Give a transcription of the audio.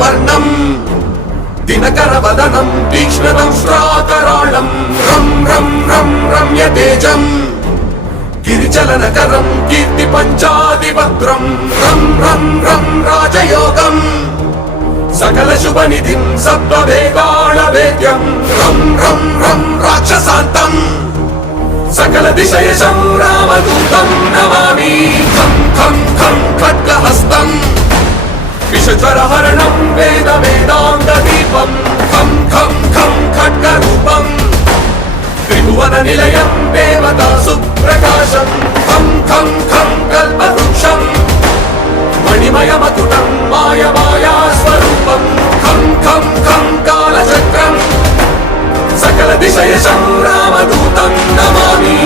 వర్ణం దినకరవదనం తీక్ష్ణదంష్ట్రాకరాళం రం రం రం రమ్య తేజం గిరిచలనకరం కీర్తి పంచాదిభద్రం రం రం రం రాజయోగం సకల శుభనిధిం సత్వవేగాళ వేద్యం రం రం రం రాక్షసాంతం సకల దిశయశం రామదూతం నమామి ఖం ఖం ఖం ఖడ్గహస్తం విషజ్వరహరణం వేద వేదాంగ దీపం ఖం ఖం ఖం ఖడ్గరూపం త్రిభువన నిలయం దేవతా సుప్రకాశం ఖం ఖం ఖం కల్పవృక్షం మణిమయమకుటం మాయమాయా స్వరూపం ఖం ఖం ఖం కాలచక్రం సకల దిశయశం రామదూతం నమామి